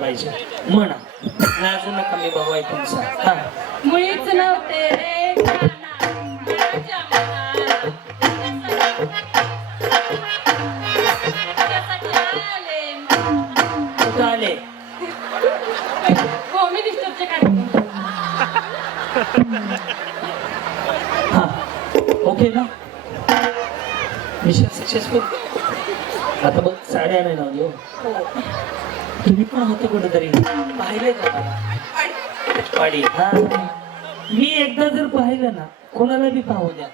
पाहिजे. म्हणा. लाजू नका मी भाऊ आहे तुमचा हा. मुळीच नव्हते रे. कुठं आले हा. ओके ना? मिशन सक्सेसफुल आता बघ साड्या नाही लावली हो. तुम्ही पण होते कुठेतरी पाहिले का मला? पाडी. हा. मी एकदा जर पाहिलं ना कोणाला बी पाहू द्या.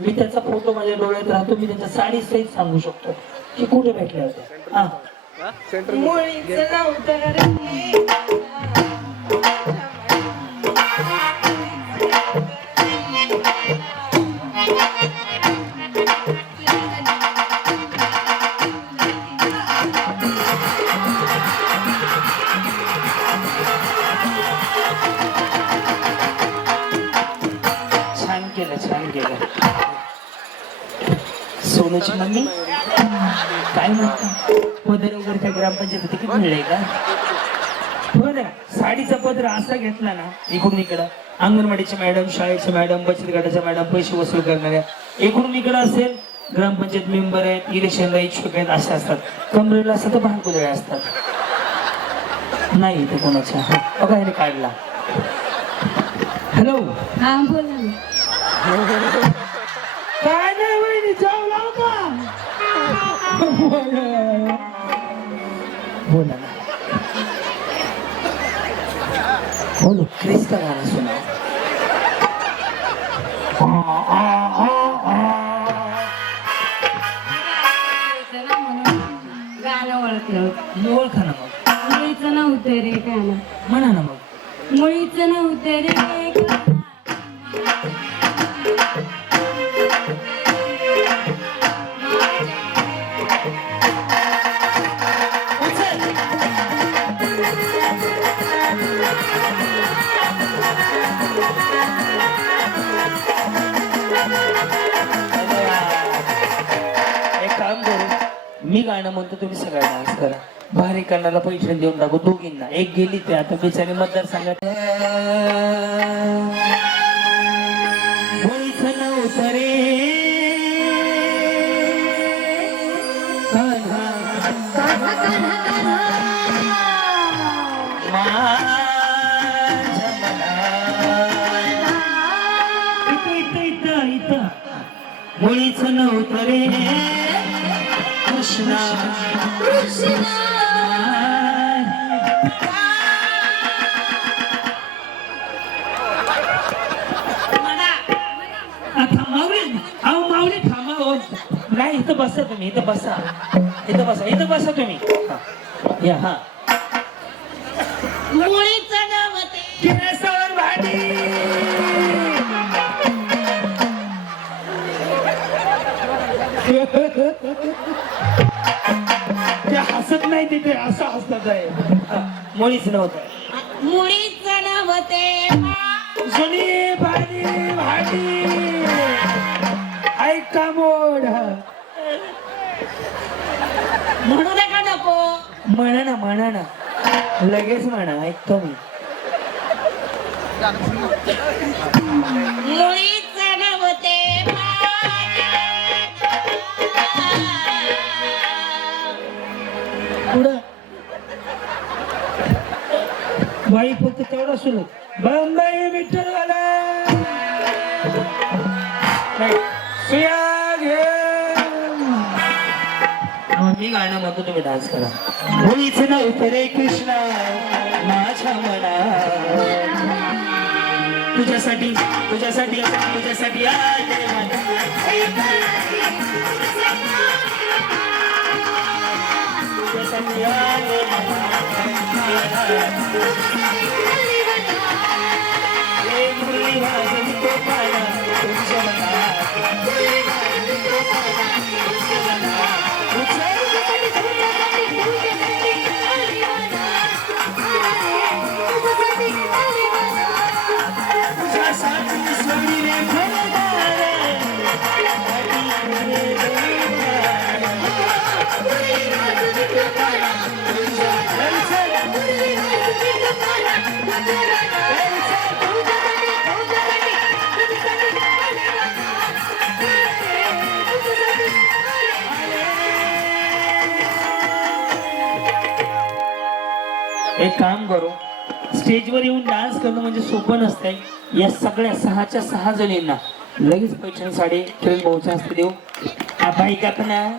मी त्याचा फोटो माझ्या डोळ्यात राहतो मी त्याच्या साडी सहित सांगू शकतो. की कुठे भेटल्या होत्या? हा. सोनूची मम्मी? काय म्हणता? पदर वगैरे काय ग्रामपंचायत तिकीट मिळलंय का? बरं साडीचा पदर असा घेतला ना इकडून इकडं अंगणवाडीच्या मॅडम शाळेच्या मॅडम बचत गटाच्या मॅडम पैसे वसूल करणाऱ्या इकडून इकडं असेल ग्रामपंचायत मेंबर आहेत इलेक्शनला इच्छुक आहेत असे असतात. कमरेला असतात तर असतात. नाही ते कोणाच्या बघा ह्याने काढला. हॅलो हा बोला बोला बोलो क्रिस का गाना सुना मुळीचं गाणं ओळखलं ओळखा ना मग मुळीचं नव्हतं रे गाणं म्हणा ना मग मुळीचं नव्हतं रे मी गाणं म्हणतो तुम्ही सगळ्या डान्स करा. भारी करण्याला पैसे देऊन टाकू दोघींना. एक गेली ते आता बिचारी मतदारसंघात माऊली अहो माऊली थांबा हो नाही इथं बसा तुम्ही इथं बसा. इथं बसा इथं बसा तुम्ही. या हा. मुळीच भाडी. ते हसत नाही तिथे असं हसत आहे. मुळीच नव्हतं मुळीच नव्हते जुनी म्हणू दे का नको? म्हणा ना म्हणा ना. लगेच म्हणा ऐकतो मी. मुळीच नव्हते पुढं. बाई फक्त तेवढा सुरू. बंबई विठ्ठलवाला सुया. मी गाणं म्हणतो तुम्ही डान्स करा. मुळीच नव्हतं रे कृष्णा माझ्या मना. तुझ्यासाठी तुझ्यासाठी तुझ्यासाठी. तुझ्यासाठी एक काम करू. स्टेजवर येऊन डान्स करणं म्हणजे सोपं नसतंय. या सगळ्या सहाच्या सहा जणींना लगेच पैठण साडी किरण भाऊच्या हस्ते देऊ. हा बाई काकना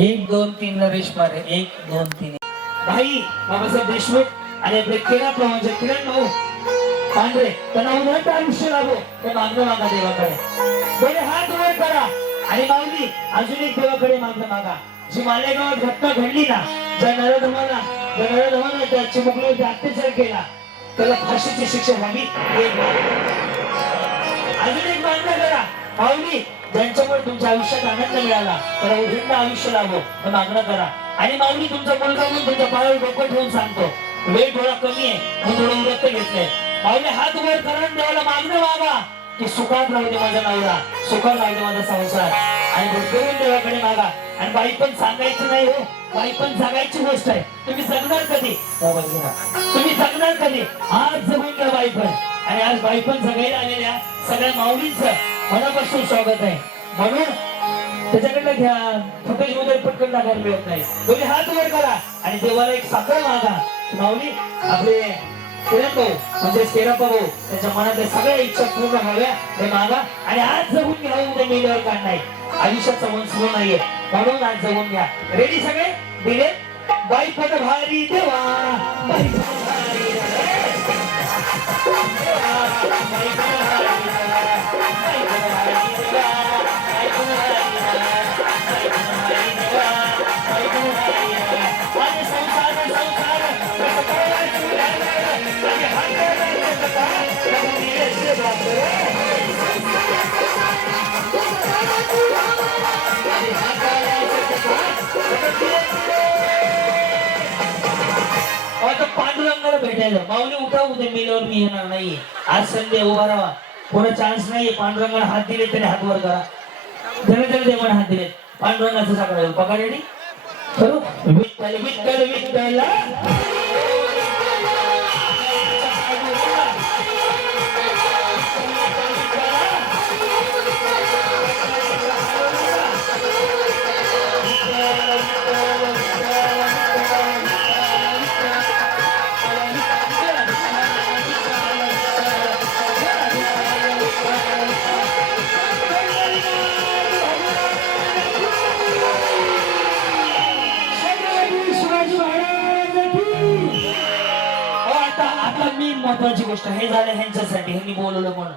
एक दोन तीन नरेश मारे. एक दोन तीन. भाई बाबासाहेब देशमुख आणि आपले क्रीडा प्रवंच किरण भाऊ. पांढरे त्यांना उन्हाळ्यात आयुष्य लाभो ते मागणं मागा देवाकडे. पहिले हात वर करा. आणि माऊली अजून एक देवाकडे मागणं मागा. जी मालेगावात घटना घडली ना ज्या नरधमाला ज्या नरधमाला त्या चिमुकलीवरती अत्याचार केला त्याला फाशीची शिक्षा व्हावी एक अजून एक मागणं करा. माऊली ज्यांच्यामुळे तुमच्या आयुष्यात आनंद मिळाला तर उभिंड आयुष्य लागो हे मागणं करा. आणि माऊली तुमचा मुलगा म्हणून तुमच्या पायावर डोकं ठेवून सांगतो वेळ थोडा कमी आहे मी थोडं व्रत घेतलंय. माऊली हात वर करून देवाला मागणं मागा की सुखात राहू दे माझा नवरा सुखात राहू दे माझा संसार. आणि भरपूर देवाकडे मागा. आणि बाई पण सांगायची नाही हो बाई पण सांगायची गोष्ट आहे. तुम्ही जगणार कधी? मोबाईल आज जमीन घ्या बाई पण. आणि आज बाई पण जगायला आलेल्या सगळ्या माऊलींच मनापासून स्वागत आहे. म्हणून त्याच्याकडनं घ्या. फुटेजमध्ये पटकन टाकायला मिळत नाही. तुम्ही हात वर करा आणि देवाला एक साखर मागा. माऊली आपले म्हणजे सेरापा भाऊ त्याच्या मनातल्या सगळ्या इच्छा पूर्ण व्हाव्या हे मागा. आणि आज जगून घ्या हो, उद्या मेल्यावर काढ नाही. आयुष्याचा वंश नाहीये. म्हणून आज जगून घ्या. रेडी सगळे? दिले? बाई पद भारी देवा. やった! भेटायचं भेटायला. माऊली उठा उद्या. मेल्यावर मी येणार नाही आज संध्या उभा राहा. कोणा चान्स नाही पांडुरंगाला हात दिले तरी हात वर करा. त्याने त्याला देवाने हात दिले पांडुरंगाचं सकाळ पगा रेडी करू? विठ्ठल विठ्ठल विठ्ठल. गोष्ट हे झालं ह्यांच्यासाठी ह्यांनी बोलवलं म्हणून.